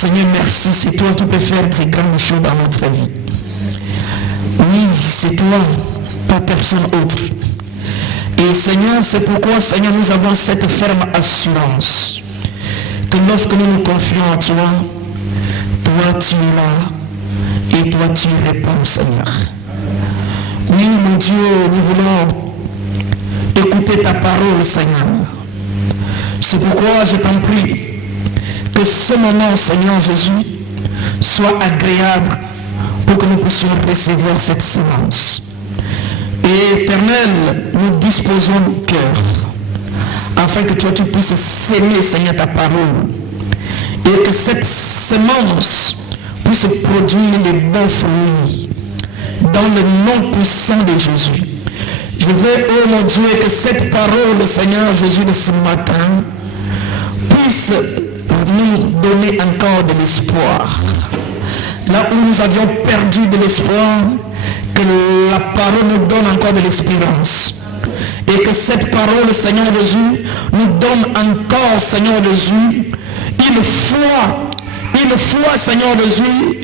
Seigneur, merci, c'est toi qui peux faire ces grandes choses dans notre vie. Oui, c'est toi, pas personne autre. Et Seigneur, c'est pourquoi, Seigneur, nous avons cette ferme assurance que lorsque nous nous confions à toi, toi tu es là et toi tu réponds, Seigneur. Oui, mon Dieu, nous voulons écouter ta parole, Seigneur. C'est pourquoi je t'en prie que ce moment, Seigneur Jésus, soit agréable pour que nous puissions recevoir cette semence. Et Éternel, nous disposons nos cœurs afin que toi tu puisses s'aimer, Seigneur, ta parole et que cette semence puisse produire les bons fruits dans le nom puissant de Jésus. Je veux, oh mon Dieu, que cette parole, Seigneur Jésus, de ce matin puisse nous donner encore de l'espoir. Là où nous avions perdu de l'espoir, que la parole nous donne encore de l'espérance. Et que cette parole, Seigneur Jésus, nous donne encore, Seigneur Jésus, une foi, Seigneur Jésus,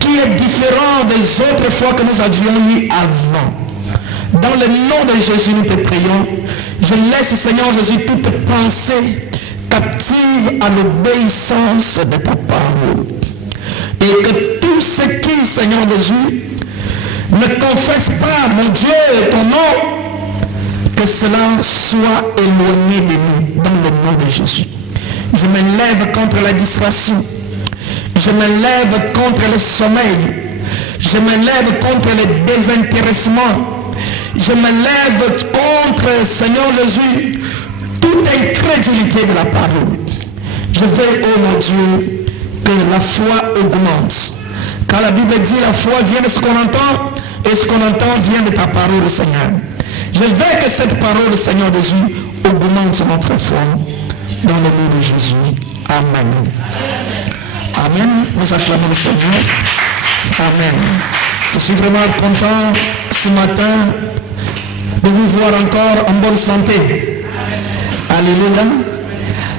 qui est différente des autres fois que nous avions eues avant. Dans le nom de Jésus, nous te prions. Je laisse, Seigneur Jésus, toute pensée captive à l'obéissance de ta parole. Et que tout ce qui, Seigneur Jésus, ne confesse pas, mon Dieu, ton nom, que cela soit éloigné de nous, dans le nom de Jésus. Je me lève contre la distraction. Je me lève contre le sommeil. Je me lève contre le désintéressement. Je me lève contre, Seigneur Jésus, toute incrédulité de la parole. Je veux, oh mon Dieu, que la foi augmente. Car la Bible dit la foi vient de ce qu'on entend et ce qu'on entend vient de ta parole, Seigneur. Je veux que cette parole, Seigneur Jésus, augmente notre foi dans le nom de Jésus. Amen. Amen. Nous acclamons le Seigneur. Amen. Je suis vraiment content ce matin de vous voir encore en bonne santé. Alléluia.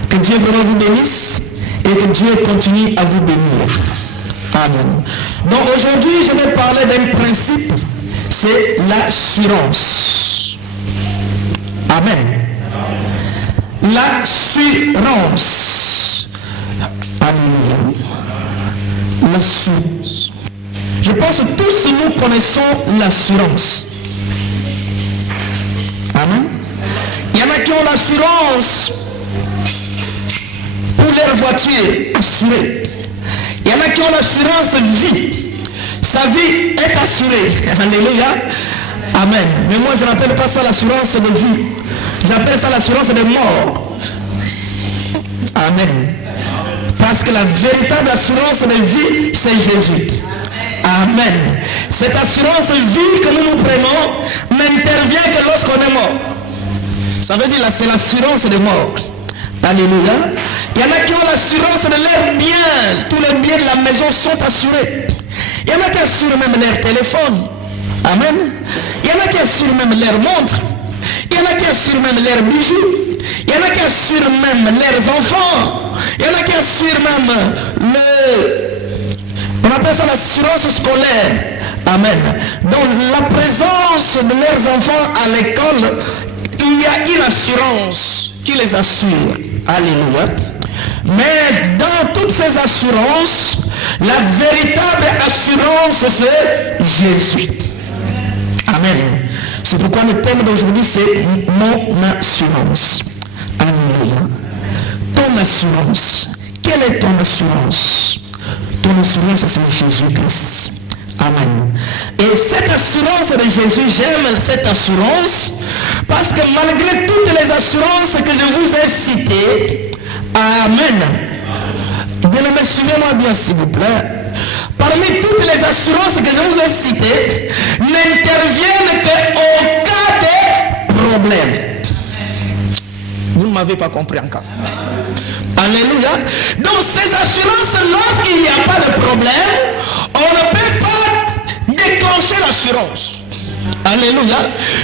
Que Dieu vraiment vous bénisse et que Dieu continue à vous bénir. Amen. Donc aujourd'hui, je vais parler d'un principe, c'est l'assurance. Amen. L'assurance. Alléluia. L'assurance. Je pense que tous nous connaissons l'assurance. Amen. Il y en a qui ont l'assurance pour leur voiture assurée. Il y en a qui ont l'assurance vie. Sa vie est assurée. Alléluia. Amen. Mais moi, je n'appelle pas ça l'assurance de vie. J'appelle ça l'assurance de mort. Amen. Parce que la véritable assurance de vie, c'est Jésus. Amen. Cette assurance vie que nous nous prenons n'intervient que lorsqu'on est mort. Ça veut dire là, c'est l'assurance de mort. Alléluia. Il y en a qui ont l'assurance de leurs biens. Tous les biens de la maison sont assurés. Il y en a qui assurent même leur téléphone. Amen. Il y en a qui assurent même leur montre. Il y en a qui assurent même leurs bijoux. Il y en a qui assurent même leurs enfants. Il y en a qui assurent même on appelle ça l'assurance scolaire. Amen. Donc la présence de leurs enfants à l'école, il y a une assurance qui les assure. Alléluia. Mais dans toutes ces assurances, la véritable assurance, c'est Jésus. Amen. C'est pourquoi le thème d'aujourd'hui, c'est mon assurance. Alléluia. Ton assurance. Quelle est ton assurance? Ton assurance, c'est Jésus-Christ. Amen. Et cette assurance de Jésus, j'aime cette assurance parce que malgré toutes les assurances que je vous ai citées, amen. Bien-aimé, suivez-moi bien s'il vous plaît. Parmi toutes les assurances que je vous ai citées, n'interviennent qu'au cas des problèmes. Vous ne m'avez pas compris encore. Alléluia. Donc ces assurances, lorsqu'il n'y a pas de problème, on ne peut pas déclencher l'assurance. Alléluia.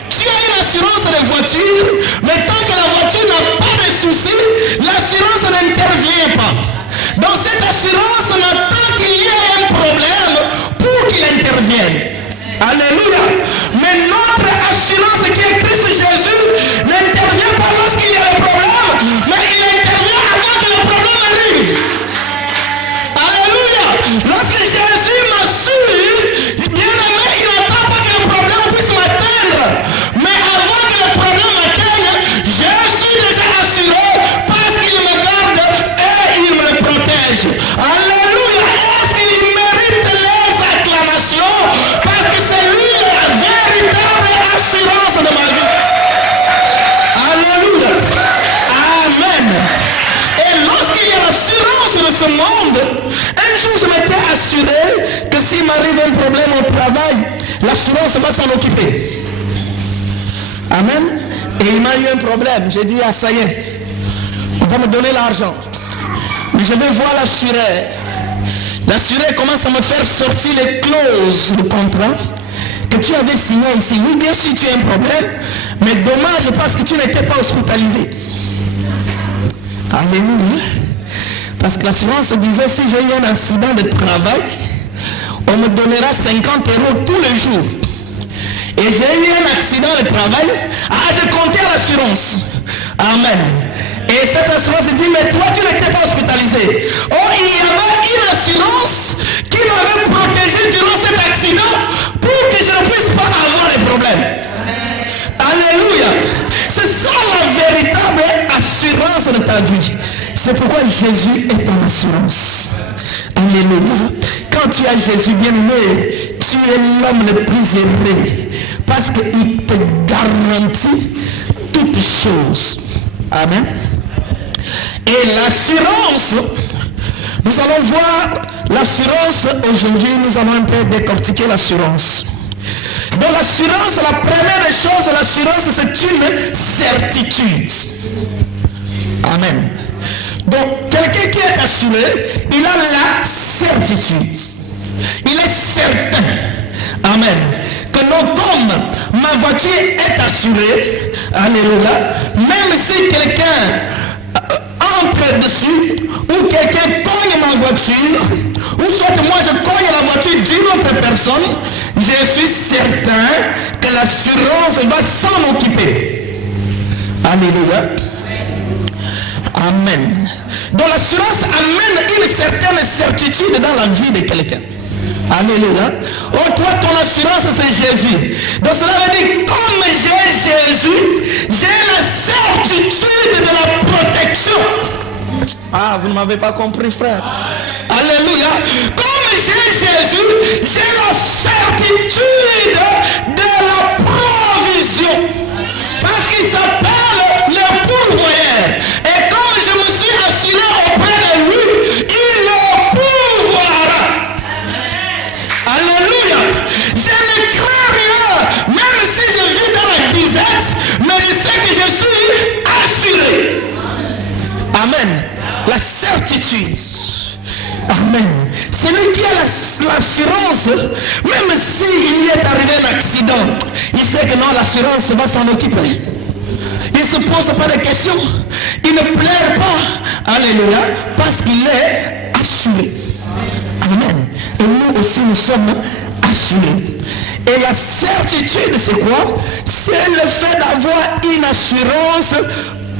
Tu as une assurance de voiture, mais tant que la voiture n'a pas de soucis, l'assurance n'intervient pas. Donc cette assurance monde, un jour je m'étais assuré que s'il m'arrive un problème au travail, l'assurance va s'en occuper. Amen. Et il m'a eu un problème. J'ai dit, ah ça y est, on va me donner l'argent. Mais je vais voir l'assureur. L'assureur commence à me faire sortir les clauses de contrat que tu avais signé ici. Oui, bien sûr, tu as un problème, mais dommage parce que tu n'étais pas hospitalisé. Alléluia. Parce que l'assurance disait, si j'ai eu un accident de travail, on me donnera 50 € tous les jours. Et j'ai eu un accident de travail, j'ai compté à l'assurance. Amen. Et cette assurance dit, mais toi tu n'étais pas hospitalisé. Oh, il y avait une assurance qui m'avait protégé durant cet accident pour que je ne puisse pas avoir les problèmes. Alléluia. C'est ça la véritable assurance de ta vie. C'est pourquoi Jésus est ton assurance. Alléluia. Quand tu as Jésus bien-aimé, tu es l'homme le plus aimé. Parce qu'il te garantit toutes choses. Amen. Et l'assurance, nous allons voir l'assurance aujourd'hui, nous allons un peu décortiquer l'assurance. Donc l'assurance, la première des choses, l'assurance c'est une certitude. Amen. Donc quelqu'un qui est assuré, il a la certitude. Il est certain. Amen. Que non, comme ma voiture est assurée, alléluia, même si quelqu'un entre dessus, ou quelqu'un cogne ma voiture, ou soit moi je cogne la voiture d'une autre personne, je suis certain que l'assurance va s'en occuper. Alléluia. Amen. Donc l'assurance amène une certaine certitude dans la vie de quelqu'un. Alléluia. Oh, toi, ton assurance, c'est Jésus. Donc cela veut dire, comme j'ai Jésus, j'ai la certitude de la protection. Ah, vous ne m'avez pas compris, frère. Alléluia. Comme j'ai Jésus, j'ai la certitude de la provision. Parce qu'il s'appelle le pourvoyeur. Et comme je me suis assuré auprès de lui, il le pourvoira. Alléluia. Je ne crains rien, même si je vis dans la disette, mais je sais que je suis assuré. Amen. La certitude. Amen. Celui qui a l'assurance, même s'il lui est arrivé un accident, il sait que non, l'assurance va s'en occuper. Il ne se pose pas de questions. Il ne pleure pas. Alléluia. Parce qu'il est assuré. Amen. Et nous aussi, nous sommes assurés. Et la certitude, c'est quoi? C'est le fait d'avoir une assurance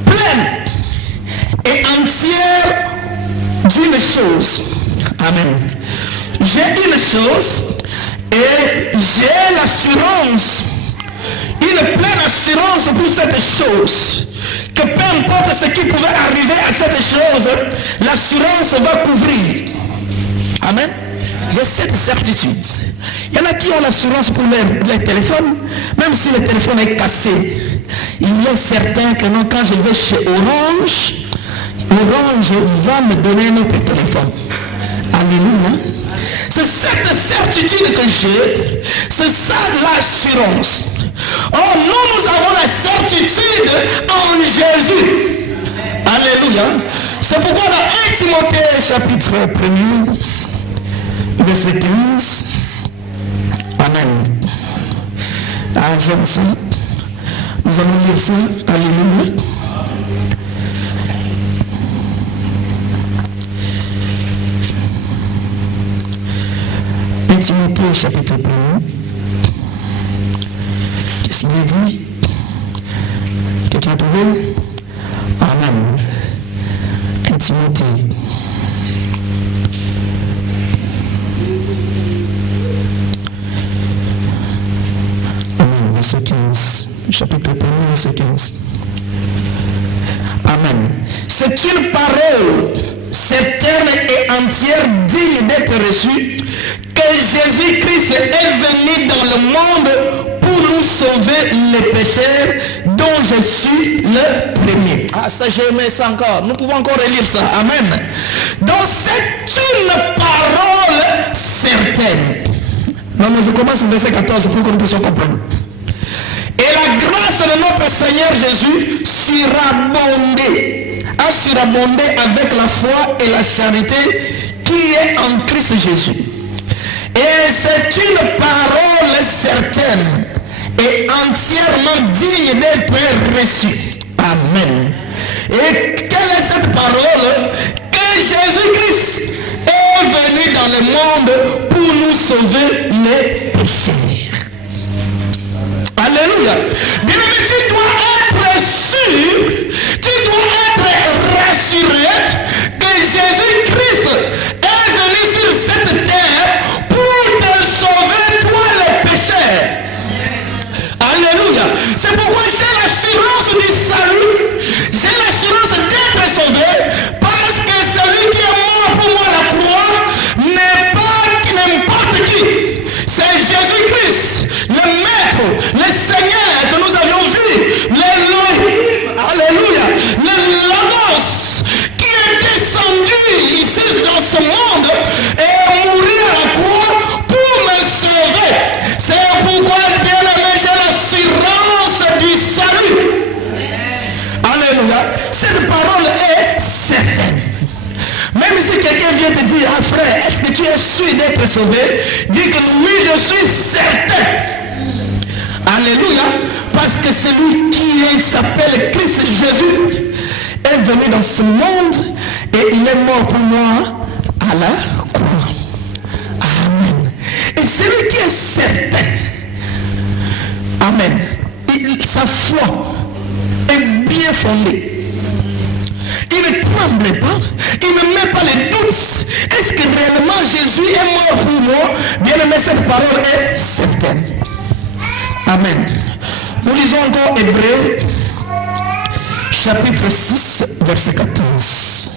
pleine et entière d'une chose. Amen. J'ai une chose et j'ai l'assurance, une pleine assurance pour cette chose. Que peu importe ce qui pouvait arriver à cette chose, l'assurance va couvrir. Amen. J'ai cette certitude. Il y en a qui ont l'assurance pour les téléphones, même si le téléphone est cassé. Il est certain que non, quand je vais chez Orange, Orange va me donner un autre téléphone. Alléluia. C'est cette certitude que j'ai. C'est ça l'assurance. Oh, nous avons la certitude en Jésus. Alléluia. C'est pourquoi dans 1 Timothée chapitre 1, verset 15. Amen. Ah, j'aime ça. Nous allons lire ça. Alléluia. Timothée chapitre 1. Qu'est-ce qu'il est dit? Quelqu'un a trouvé? Amen. 1 Timothée. Amen. Verset 15. Chapitre 1, verset 15. Amen. C'est une parole certaine et entière digne d'être reçue, que Jésus-Christ est venu dans le monde pour nous sauver les pécheurs, dont je suis le premier. Ah, ça j'ai aimé ça encore. Nous pouvons encore relire ça. Amen. Donc cette mais je commence au verset 14 pour que nous puissions comprendre. Et la grâce de notre Seigneur Jésus a surabondé avec la foi et la charité qui est en Christ Jésus. Et c'est une parole certaine et entièrement digne d'être reçue. Amen. Et quelle est cette parole? Que Jésus-Christ est venu dans le monde pour nous sauver les pécheurs. Alléluia. Bien-aimé, tu dois être sûr, tu dois être rassuré que Jésus-Christ est venu sur cette terre pour te sauver, toi les pécheurs. Alléluia. C'est pourquoi j'ai l'assurance du salut, j'ai l'assurance d'être sauvé, parce que celui qui est mort pour moi à la croix n'est pas n'importe qui. C'est Jésus-Christ, le Maître, le Seigneur que nous avions vu, l'Élohim, alléluia, le Logos, qui est descendu ici dans ce monde et est mouru à la croix pour me sauver. C'est pourquoi, bien aimé, j'ai l'assurance du salut. Alléluia. Cette parole est certaine. Même si quelqu'un vient te dire, ah frère, est-ce que tu es sûr d'être sauvé? Dis que oui, je suis certain. Alléluia. Parce que celui qui s'appelle Christ Jésus est venu dans ce monde et il est mort pour moi à la croix. Amen. Et celui qui est certain, amen, sa foi est bien fondée. Il ne tremble pas, il ne met pas les doutes. Est-ce que réellement Jésus est mort pour moi? Bien aimé, cette parole est certaine. Amen. Nous lisons encore Hébreux, chapitre 6, verset 14.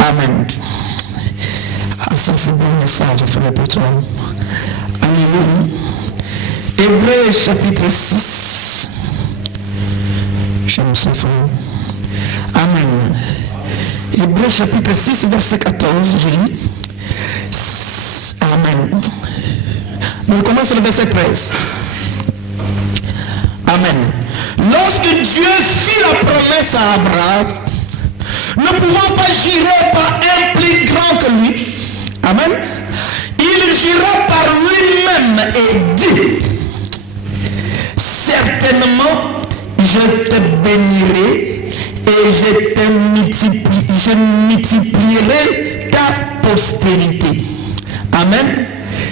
Amen. Ah, ça c'est bon message, frère, pour toi. Alléluia. Hébreux, chapitre 6. J'aime ça, frère. Amen. Hébreux chapitre 6, verset 14, je lis. Amen. On commence le verset 13. Amen. Lorsque Dieu fit la promesse à Abraham, ne pouvant pas jurer par un plus grand que lui, amen, il jura par lui-même et dit, certainement je te bénirai et je multiplierai ta postérité. Amen.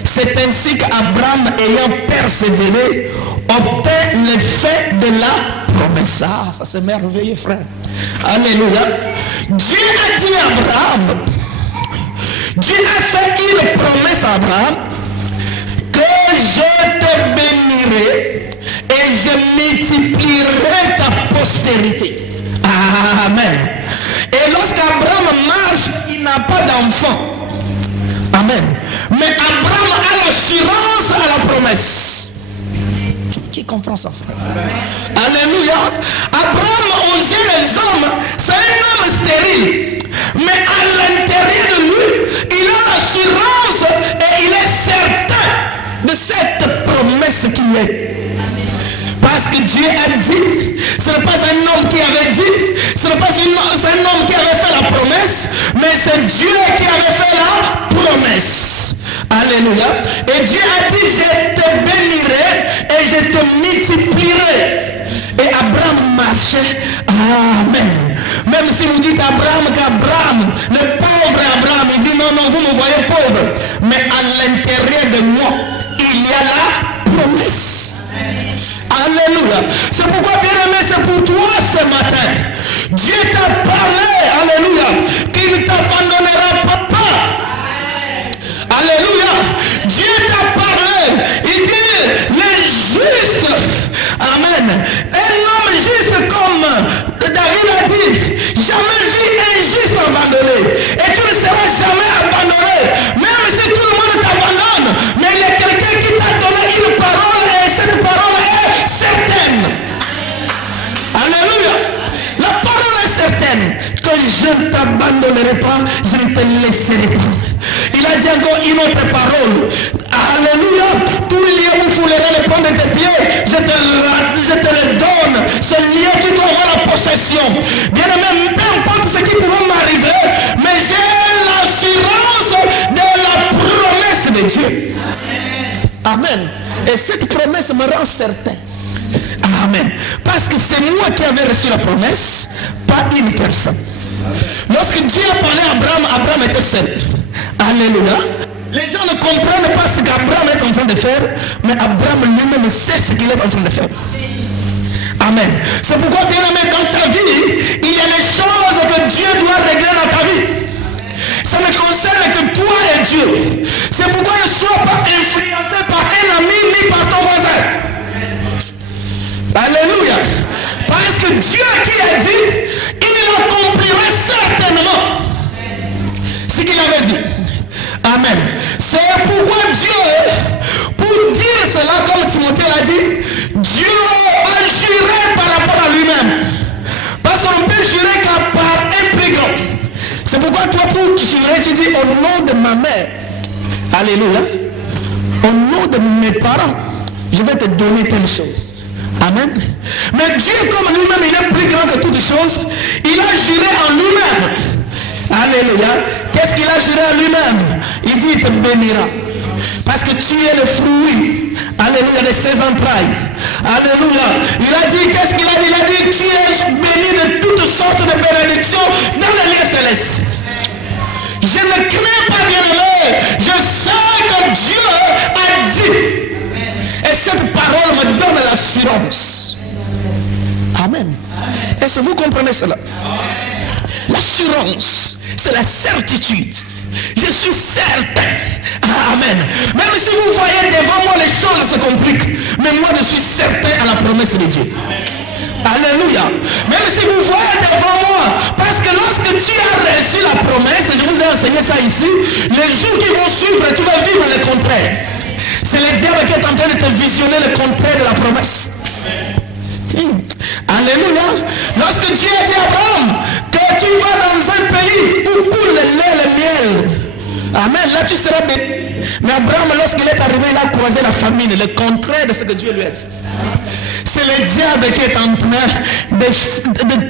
C'est ainsi qu'Abraham, ayant persévéré, obtint l'effet de la promesse. Ah, ça c'est merveilleux, frère. Alléluia. Dieu a dit à Abraham, Dieu a fait une promesse à Abraham, que je te bénirai et je multiplierai ta postérité. Amen. Et lorsqu'Abraham marche, il n'a pas d'enfant. Amen. Mais Abraham a l'assurance à la promesse. Qui comprend ça, frère? Alléluia. Abraham, aux yeux des hommes, c'est un homme stérile. Mais à l'intérieur de lui, il a l'assurance et il est certain de cette promesse qu'il est. Parce que Dieu a dit, ce n'est pas un homme qui avait dit, ce n'est pas un homme qui avait fait la promesse, mais c'est Dieu qui avait fait la promesse. Alléluia. Et Dieu a dit, je te bénirai et je te multiplierai. Et Abraham marchait. Amen. Même si vous dites Abraham qu'Abraham, le pauvre Abraham, il dit non, non, vous me voyez pauvre. Mais à l'intérieur de moi, il y a la promesse. Alléluia. C'est pourquoi, bien aimé, c'est pour toi ce matin. Dieu t'a parlé, alléluia, qu'il ne t'abandonnera pas. Alléluia. Dieu t'a parlé. Il dit, les justes, amen. Un homme juste comme David a dit, jamais vu un juste abandonné. Et tu ne seras jamais abandonné. Même si tout le monde t'abandonne, mais il y a quelqu'un qui t'a donné une parole et cette parole est certaine. Alléluia. La parole est certaine que je ne t'abandonnerai pas, je ne te laisserai pas. Il a dit encore une autre parole. Alléluia. Tout lieu où foulerait les pommes de tes pieds, je te le donne. Ce lieu, tu dois avoir la possession. Bien aimé, peu importe ce qui pourra m'arriver, mais j'ai l'assurance de la promesse de Dieu. Amen. Et cette promesse me rend certain. Amen. Parce que c'est moi qui avais reçu la promesse, pas une personne. Lorsque Dieu a parlé à Abraham, Abraham était seul. Alléluia. Les gens ne comprennent pas ce qu'Abraham est en train de faire, mais Abraham lui-même sait ce qu'il est en train de faire. Amen. C'est pourquoi, bien aimé, dans ta vie, il y a les choses que Dieu doit régler dans ta vie. Ça ne concerne que toi et Dieu. C'est pourquoi ne sois pas influencé par un ami ni par ton voisin. Alléluia. Parce que Dieu qui a dit, il accomplirait certainement ce qu'il avait dit. Amen. C'est pourquoi Dieu, pour dire cela, comme Timothée l'a dit, Dieu a juré par rapport à lui-même. Parce qu'on ne peut jurer qu'à part un plus grand. C'est pourquoi toi, pour jurer, tu dis au nom de ma mère. Alléluia. Au nom de mes parents, je vais te donner telle chose. Amen. Mais Dieu, comme lui-même, il est plus grand que toutes choses, il a juré en lui-même. Alléluia. Qu'est-ce qu'il a juré en lui-même? Il dit, il te bénira. Parce que tu es le fruit, alléluia, de ses entrailles. Alléluia. Il a dit, qu'est-ce qu'il a dit? Il a dit, tu es béni de toutes sortes de bénédictions dans les lieux célestes. Je ne crains pas, bien-aimé. Je sais que Dieu a dit. Et cette parole me donne l'assurance. Amen. Est-ce que vous comprenez cela? L'assurance, c'est la certitude. Je suis certain. Amen. Même si vous voyez devant moi les choses se compliquent, mais moi je suis certain à la promesse de Dieu. Alléluia. Même si vous voyez devant moi, parce que lorsque tu as reçu la promesse, je vous ai enseigné ça ici, les jours qui vont suivre, tu vas vivre le contraire. C'est le diable qui est en train de te visionner le contraire de la promesse. Alléluia. Lorsque Dieu a dit à Abraham que tu vas dans un pays où coule le lait, le miel. Amen. Là tu seras béni. Mais Abraham, lorsqu'il est arrivé, il a croisé la famine. Le contraire de ce que Dieu lui a dit. C'est le diable qui est en train de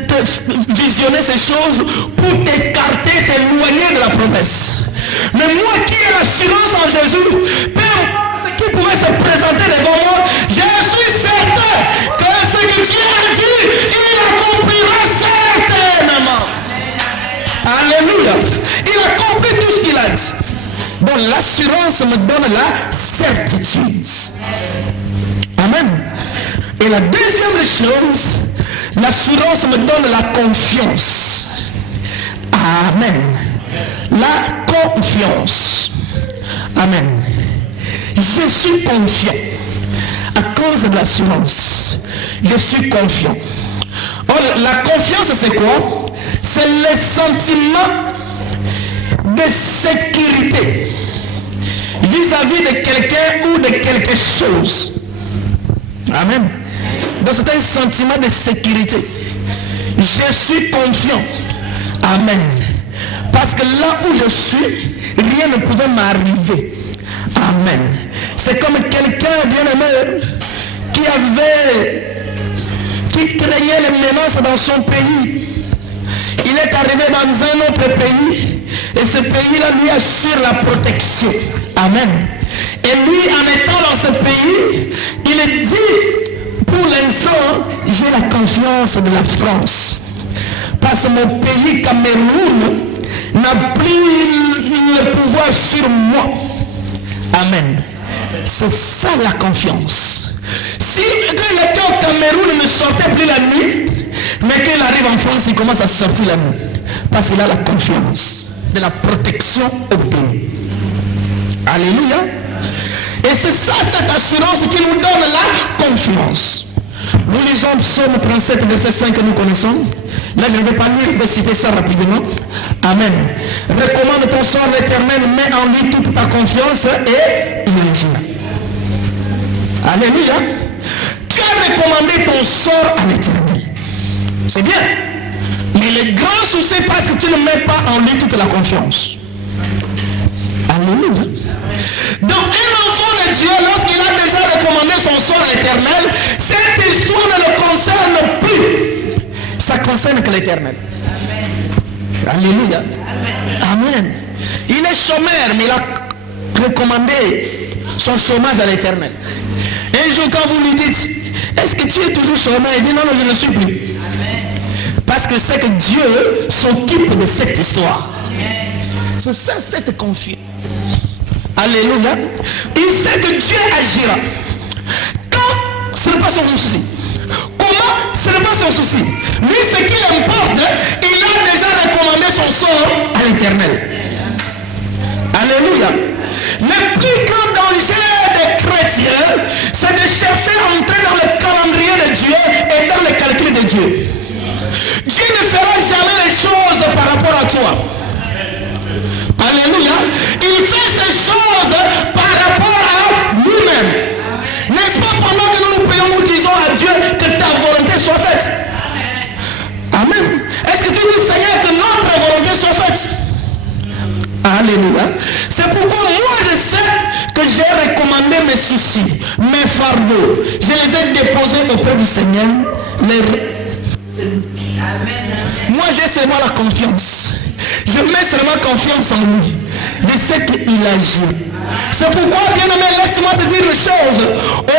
te visionner ces choses pour t'écarter, t'éloigner de la promesse. Mais moi qui ai l'assurance en Jésus, peu importe ce qui pourrait se présenter devant moi, je suis certain que ce que Dieu a dit, il accomplira certainement. Alléluia. Il a compris tout ce qu'il a dit. Donc l'assurance me donne la certitude. Amen. Et la deuxième chose, l'assurance me donne la confiance. Amen. La confiance. Amen. Je suis confiant. À cause de l'assurance, je suis confiant. Or, la confiance, c'est quoi? C'est le sentiment de sécurité vis-à-vis de quelqu'un ou de quelque chose. Amen. Donc c'est un sentiment de sécurité. Je suis confiant. Amen. Parce que là où je suis, rien ne pouvait m'arriver. Amen. C'est comme quelqu'un bien aimé qui craignait les menaces dans son pays. Il est arrivé dans un autre pays et ce pays-là lui assure la protection. Amen. Et lui, en étant dans ce pays, il dit, pour l'instant, j'ai la confiance de la France. Parce que mon pays, Cameroun, n'a plus le pouvoir sur moi. Amen. C'est ça la confiance. Si quand il était au Cameroun, il ne sortait plus la nuit, mais quand il arrive en France, il commence à sortir la nuit. Parce qu'il a la confiance de la protection au pays. Alléluia. Et c'est ça, cette assurance qui nous donne la confiance. Nous lisons Psaume 37, verset 5 que nous connaissons. Là, je ne vais pas lire, je vais citer ça rapidement. Amen. Recommande ton sort à l'Éternel, mets en lui toute ta confiance et il agira. Alléluia. Tu as recommandé ton sort à l'Éternel. C'est bien. Mais le grand souci, parce que tu ne mets pas en lui toute la confiance. Alléluia. Donc un enfant l'éternel, cette histoire ne le concerne plus. Ça concerne que l'éternel. Alléluia. Amen. Il est chômeur, mais il a recommandé son chômage à l'éternel. Un jour, quand vous lui dites, est-ce que tu es toujours chômeur? Il dit, non, non, je ne suis plus. Parce que c'est que Dieu s'occupe de cette histoire. C'est ça, cette confiance. Alléluia. Il sait que Dieu agira. Quand ce n'est pas son souci. Comment? Ce n'est pas son souci. Lui, ce qui l'importe, il a déjà recommandé son sort à l'éternel. Alléluia. Le plus grand danger des chrétiens, c'est de chercher à entrer dans le calendrier de Dieu et dans le calcul de Dieu. Dieu ne fera jamais les choses par rapport à toi. Alléluia. Il fait ces choses par rapport à lui-même. N'est-ce pas pendant que nous nous prions, nous disons à Dieu que ta volonté soit faite? Amen. Est-ce que tu dis, Seigneur, que notre volonté soit faite? Alléluia. C'est pourquoi moi je sais que j'ai recommandé mes soucis, mes fardeaux. Je les ai déposés auprès du Seigneur. Les restes. Moi j'ai seulement la confiance. Je mets seulement confiance en lui. Je sais qu'il agit. C'est pourquoi, bien aimé, laisse-moi te dire une chose.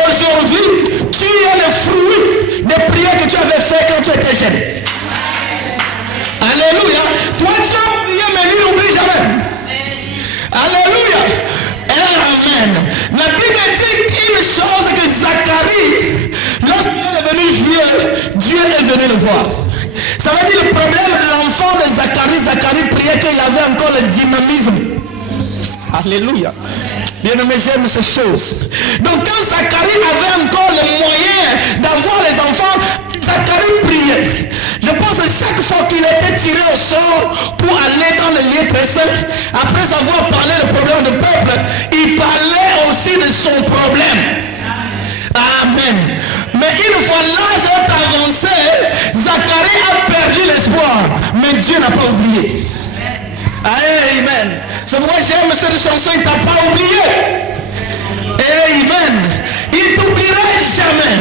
Aujourd'hui, tu es le fruit des prières que tu avais fait quand tu étais jeune. Alléluia. Toi tu as prié, mais lui n'oublie jamais. Alléluia. Amen. La Bible dit une chose que Zacharie, lorsqu'il est devenu vieux, Dieu est venu le voir. Ça veut dire le problème de l'enfant de Zacharie. Zacharie priait qu'il avait encore le dynamisme. Alléluia. Bien aimé, j'aime ces choses. Donc quand Zacharie avait encore le moyen d'avoir les enfants, Zacharie priait. Je pense que chaque fois qu'il était tiré au sort pour aller dans le lieu très saint, après avoir parlé le problème du peuple, il parlait aussi de son problème. Amen. Mais une fois l'âge avancé, Zacharie a perdu l'espoir. Mais Dieu n'a pas oublié. Amen. C'est pourquoi j'aime cette chanson, il ne t'a pas oublié. Amen. Il ne t'oubliera jamais.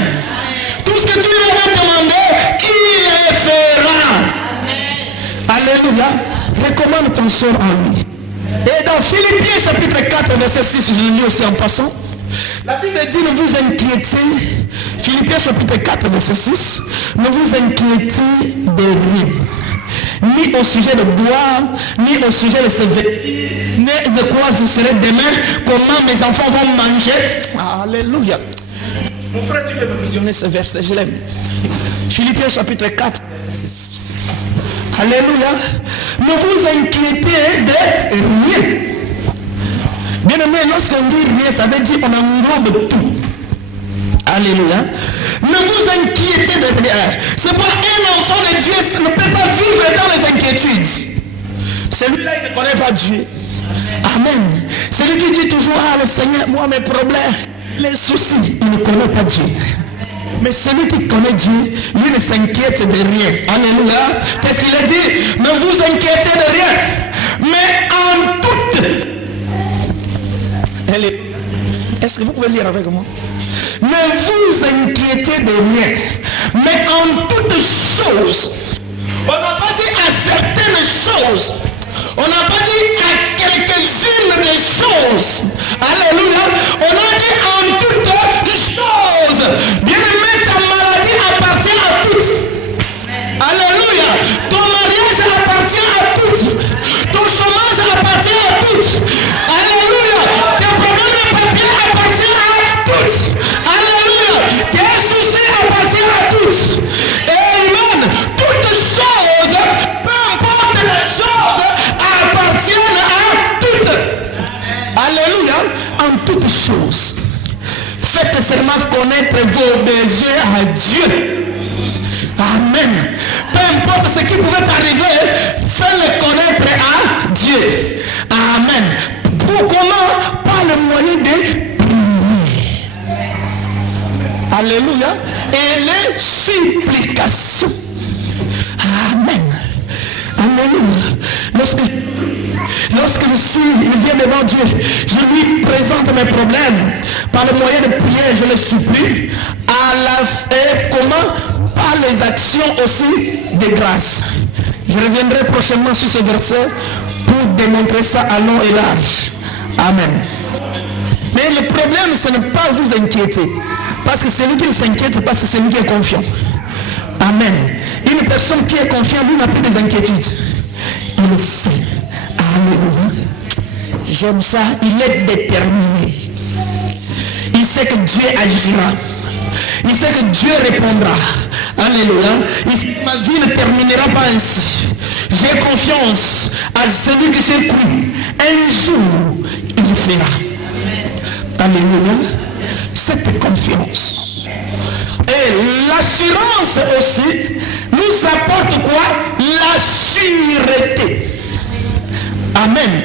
Tout ce que tu lui as demandé, il le fera. Alléluia. Recommande ton sort en lui. Et dans Philippiens chapitre 4, verset 6, je le lis aussi en passant. La Bible dit, ne vous inquiétez, Philippiens chapitre 4, verset 6, ne vous inquiétez de rien, ni au sujet de boire, ni au sujet de se vêtir, ni de quoi je serai demain, comment mes enfants vont manger. Alléluia. Mon frère, tu peux visionner ce verset, je l'aime. Philippiens chapitre 4, verset 6. Alléluia. Ne vous inquiétez de rien. Bien aimé, lorsqu'on dit rien, ça veut dire qu'on englobe tout. Alléluia. Ne vous inquiétez de rien. C'est pas un enfant de Dieu ne peut pas vivre dans les inquiétudes. Celui-là, il ne connaît pas Dieu. Amen. Celui qui dit toujours, ah le Seigneur, moi mes problèmes, les soucis, il ne connaît pas Dieu. Mais celui qui connaît Dieu, lui ne s'inquiète de rien. Alléluia. Qu'est-ce qu'il a dit? Ne vous inquiétez de rien. Mais en toute. Est-ce que vous pouvez lire avec moi? Ne vous inquiétez de rien, mais en toutes choses. On n'a pas dit à certaines choses. On n'a pas dit à quelques-unes des choses. Alléluia. On a dit en toutes choses. Bien aimé, ta maladie appartient à toutes. Alléluia. Ton mariage appartient à toutes. Ton chômage appartient à toutes. Alléluia. Tes problèmes de papier appartiennent à toutes. Alléluia. Tes soucis appartiennent à toutes. Amen. Toutes choses, peu importe les choses, appartiennent à toutes. Alléluia. En toutes choses, faites seulement connaître vos besoins à Dieu. Amen. Peu importe ce qui pouvait arriver, fais-le connaître à Dieu. Amen. Pour comment? Par le moyen de prier. Alléluia. Et les supplications. Amen. Alléluia. Lorsque je viens devant Dieu, je lui présente mes problèmes. Par le moyen de prière, je le supplie. et comment? Par les actions aussi de grâce. Je reviendrai prochainement sur ce verset pour démontrer ça à long et large. Amen. Mais le problème, ce n'est pas vous inquiéter. Parce que celui qui ne s'inquiète pas, c'est celui qui est confiant. Amen. Une personne qui est confiante, lui n'a plus des inquiétudes. Il sait. Alléluia. J'aime ça. Il est déterminé. Il sait que Dieu agira. Il sait que Dieu répondra. Alléluia. Ma vie ne terminera pas ainsi. J'ai confiance à celui que j'ai cru. Un jour, il fera. Alléluia. Cette confiance. Et l'assurance aussi nous apporte quoi? La sûreté. Amen.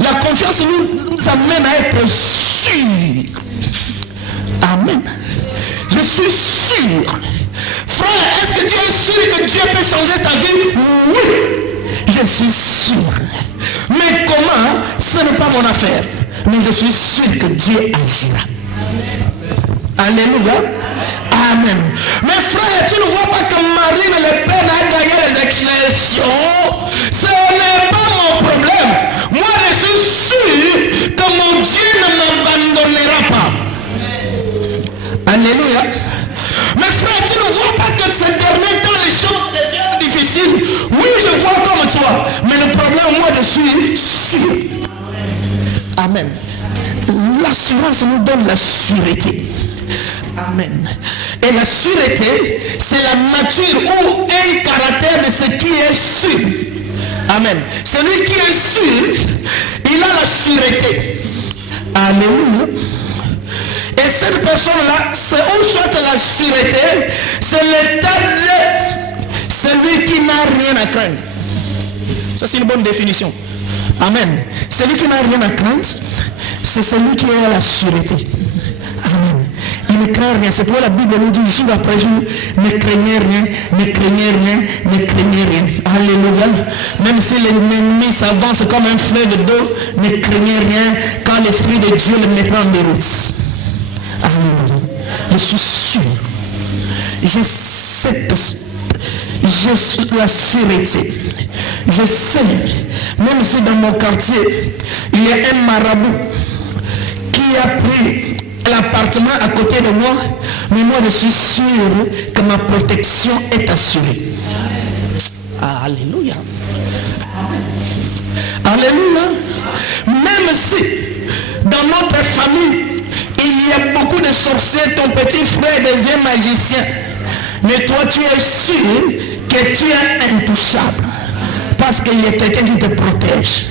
La confiance nous amène à être sûrs. Amen. Je suis sûr. Frère, est-ce que tu es sûr que Dieu peut changer ta vie? Oui. Je suis sûr. Mais comment? Ce n'est pas mon affaire. Mais je suis sûr que Dieu agira. Alléluia. Amen. Mais frère, tu ne vois pas que Marine Le Pen a gagné les élections? Ce n'est pas mon problème. Moi, je suis sûr que mon Dieu ne m'abandonnera pas. Alléluia. Mais frère, tu ne vois pas que ces derniers temps, les choses deviennent difficiles? Oui, je vois comme toi. Mais le problème, moi, je suis sûr. Amen. L'assurance nous donne la sûreté. Amen. Et la sûreté, c'est la nature ou un caractère de ce qui est sûr. Amen. Celui qui est sûr, il a la sûreté. Alléluia. Et cette personne-là, c'est où soit la sûreté, c'est l'état de celui qui n'a rien à craindre. Ça, c'est une bonne définition. Amen. Celui qui n'a rien à craindre, c'est celui qui a la sûreté. Amen. Il ne craint rien. C'est pourquoi la Bible nous dit jour après jour, ne craignez rien, ne craignez rien, ne craignez rien. Alléluia. Même si l'ennemi s'avance comme un fleuve d'eau, ne craignez rien quand l'Esprit de Dieu le mettra en déroute. Alléluia. Je suis sûr. Je suis la sûreté. Je sais, même si dans mon quartier, il y a un marabout qui a pris l'appartement à côté de moi, mais moi je suis sûr que ma protection est assurée. Alléluia. Alléluia. Même si dans notre famille, il y a beaucoup de sorciers, ton petit frère devient magicien, mais toi tu es sûr que tu es intouchable. Parce qu'il y a quelqu'un qui te protège.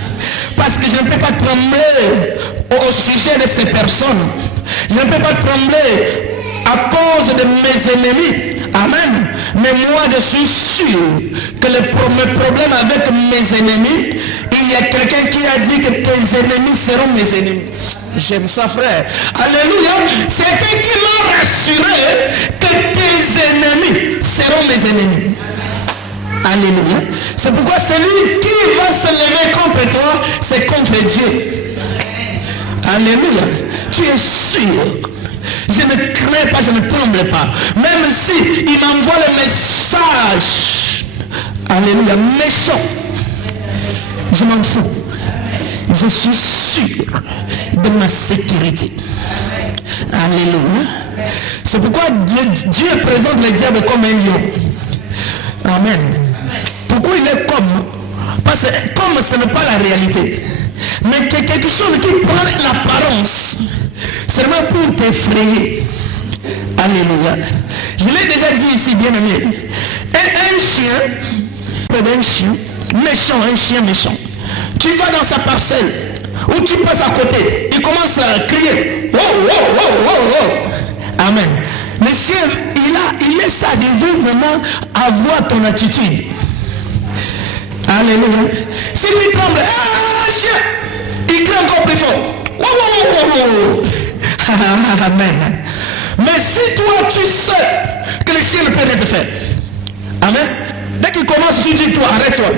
Parce que je ne peux pas trembler au sujet de ces personnes. Je ne peux pas trembler à cause de mes ennemis. Amen. Mais moi je suis sûr que le problème avec mes ennemis, il y a quelqu'un qui a dit que tes ennemis seront mes ennemis. J'aime ça, frère. Alléluia. C'est quelqu'un qui m'a rassuré que tes ennemis seront mes ennemis. Alléluia. C'est pourquoi celui qui va se lever contre toi, c'est contre Dieu. Alléluia. Tu es sûr. Je ne crains pas, je ne tremble pas. Même si il m'envoie le message, alléluia, méchant, je m'en fous. Je suis sûr de ma sécurité. Alléluia. C'est pourquoi Dieu présente le diable comme un lion. Amen. Pourquoi il est comme? Parce que comme ce n'est pas la réalité, mais quelque chose qui prend l'apparence seulement pour t'effrayer. Alléluia. Je l'ai déjà dit ici, bien aimé. Un chien, près d'un chien méchant, un chien méchant, tu vas dans sa parcelle ou tu passes à côté, il commence à crier. Wow, wow, wow, wow, wow. Amen. Le chien, il est sage, il veut vraiment avoir ton attitude. Alléluia. Si tu trembles, chien, il crie encore plus fort. Wow, wow, wow, wow. Amen. Mais si toi tu sais que le chien ne peut rien te faire. Amen. Dès qu'il commence, tu dis toi, arrête-toi.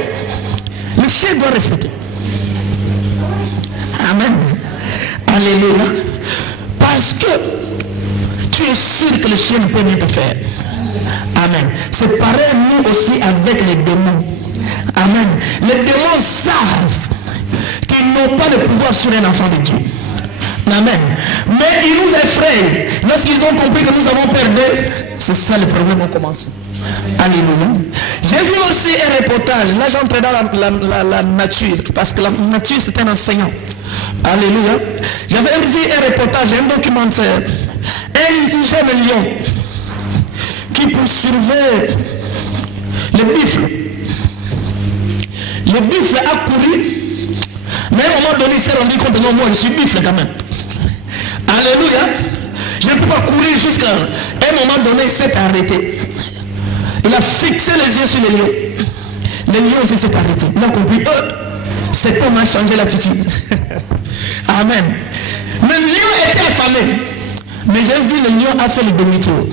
Le chien doit respecter. Amen. Alléluia. Parce que tu es sûr que le chien ne peut rien te faire. Amen. C'est pareil nous aussi avec les démons. Amen. Les démons savent qu'ils n'ont pas de pouvoir sur un enfant de Dieu. Amen. Mais ils nous effraient. Lorsqu'ils ont compris que nous avons perdu, c'est ça le problème a commencé. Alléluia. J'ai vu aussi un reportage. Là j'entre dans la nature. Parce que la nature c'est un enseignant. Alléluia. J'avais vu un reportage, un documentaire. Un jeune lion qui poursuivait le buffle. Le buffle a couru. Mais à un moment donné il s'est rendu compte, non, moi je suis buffle quand même. Alléluia. Je ne peux pas courir jusqu'à un moment donné, il s'est arrêté. Il a fixé les yeux sur le lion. Le lion aussi s'est arrêté. Il a compris, cet homme a changé l'attitude. Amen. Le lion était affamé. Mais j'ai vu le lion a fait le demi-tour.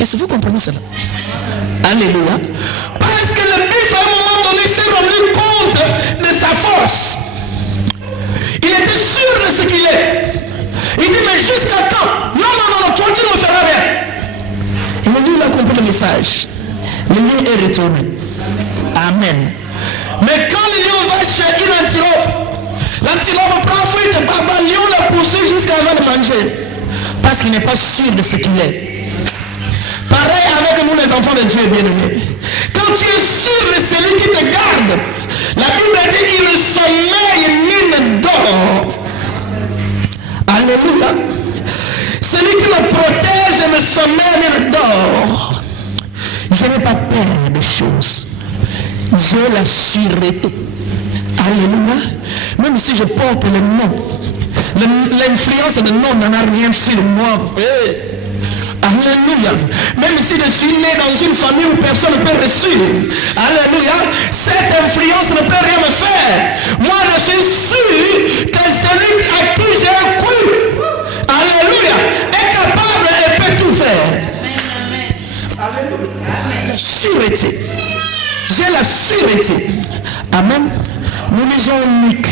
Est-ce que vous comprenez cela? Alléluia. Parce que le buffle à un moment donné s'est rendu compte de sa force. Il était sûr de ce qu'il est. Il dit, mais jusqu'à quand? Non, toi tu ne feras rien. Et le lion a compris le message. Le lion est retourné. Amen. Mais quand le lion va chez une antilope, l'antilope prend fuite, le lion la poursuit jusqu'à le manger. Parce qu'il n'est pas sûr de ce qu'il est. Pareil avec nous les enfants de Dieu bien-aimés. Quand tu es sûr de celui qui te garde, la Bible dit qu'il ne sommeille ni ne dort. Alléluia. Celui qui me protège ne sommeille ni ne dort. Je n'ai pas peur des choses. J'ai la sûreté. Alléluia. Même si je porte le nom, l'influence de nom n'en a rien sur moi. Alléluia. Même si je suis né dans une famille où personne ne peut reçu. Alléluia. Cette influence ne peut rien me faire. Moi je suis sûr que celui à qui j'ai cru, alléluia, est capable et peut tout faire. Alléluia. La sûreté. J'ai la sûreté. Amen. Nous lisons Luc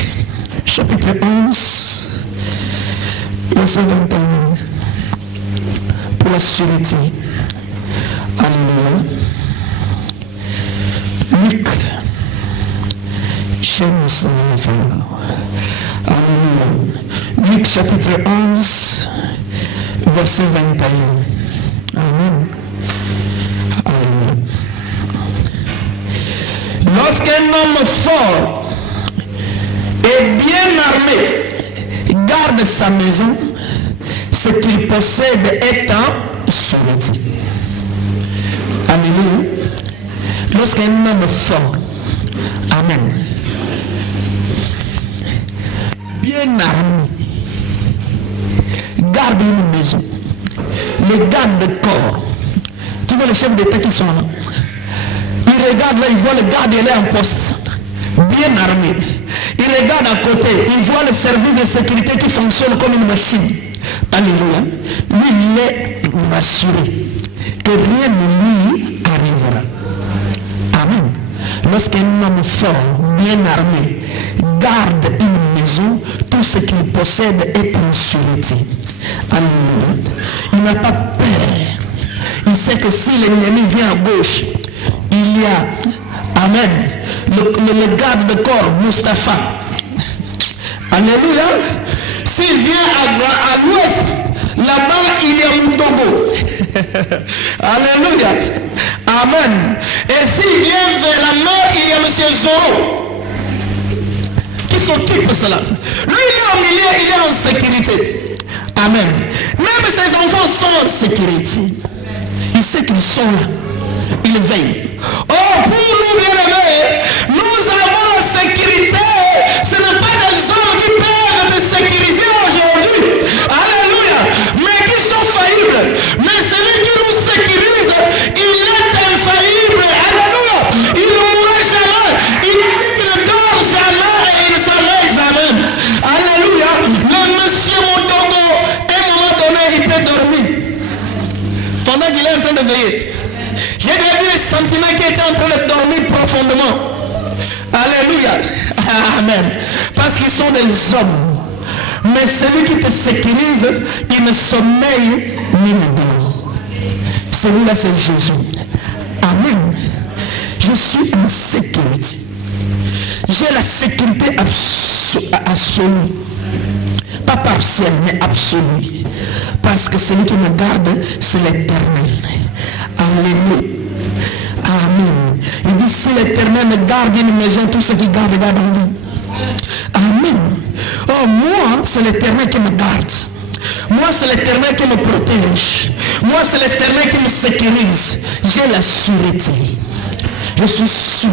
chapitre 11 verset 21. Pour la sûreté. Alléluia. Luc. J'aime ça, alléluia. Luc chapitre 11 verset 21. Amen. Alléluia. Lorsqu'un homme fort et bien armé garde sa maison, ce qu'il possède est en sûreté. Alléluia. Lorsqu'un homme fort, amen, bien armé, garde une maison, le garde de corps, tu vois les chefs d'État qui sont là, il regarde là, il voit le garde, il est en poste, bien armé, il regarde à côté, il voit le service de sécurité qui fonctionne comme une machine. Alléluia. Lui, il est rassuré que rien ne lui arrivera. Amen. Lorsqu'un homme fort, bien armé, garde une maison, tout ce qu'il possède est en sûreté. Alléluia. Il n'a pas peur. Il sait que si l'ennemi vient à gauche, il y a, amen, le garde de corps, Mustapha. Alléluia. S'il vient à l'ouest, là-bas il y a Mutogo. Alléluia. Amen. Et s'il vient vers la mer, il y a M. Zoro qui s'occupe de cela. Lui, il est au milieu, il est en sécurité. Amen. Même ses enfants sont en sécurité. Il sait qu'ils sont là. Il veille. Oh, pour nous, bien-aimés, nous avons la sécurité. Ce n'est pas des hommes qui peuvent te sécuriser aujourd'hui. Alléluia. Mais qui sont faillibles. Mais celui qui nous sécurise, il est infaillible. Alléluia. Il ne mourra jamais. Il ne dort jamais et il ne sommeille jamais. Alléluia. Le monsieur Motogo, à un moment donné, il peut dormir. Pendant qu'il est en train de veiller. J'ai déjà vu les sentiments qui étaient en train de dormir profondément. Alléluia. Amen. Parce qu'ils sont des hommes. Mais celui qui te sécurise, il il ne sommeille ni ne dort. Celui-là, c'est Jésus. Amen. Je suis en sécurité. J'ai la sécurité absolue. Pas partielle, mais absolue. Parce que celui qui me garde, c'est l'Éternel. Alléluia. Amen. Il dit, si l'Éternel me garde une maison, tout ce qui garde en nous. Amen. Oh, moi, c'est l'Éternel qui me garde. Moi, c'est l'Éternel qui me protège. Moi, c'est l'Éternel qui me sécurise. J'ai la sûreté. Je suis sûr.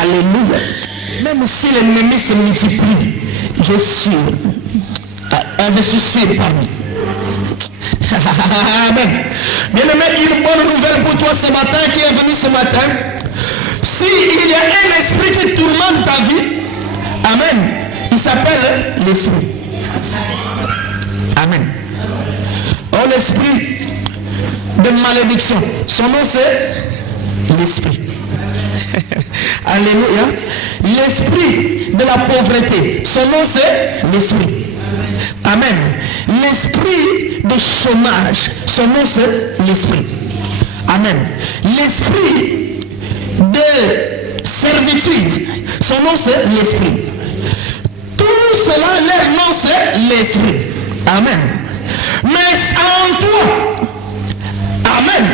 Alléluia. Même si l'ennemi se multiplie, je suis sûr. Je suis sûr parmi. Amen. Bien-aimé, une bonne nouvelle pour toi ce matin, qui est venu ce matin. S'il y a un esprit qui tourmente ta vie, amen, il s'appelle l'esprit. Amen. Oh, l'esprit de malédiction, son nom c'est l'esprit. Alléluia. L'esprit de la pauvreté, son nom c'est l'esprit. Amen. L'esprit de chômage, son nom c'est l'esprit. Amen. L'esprit de servitude, son nom c'est l'esprit. Tout cela, leur nom c'est l'esprit. Amen. Mais en toi, amen,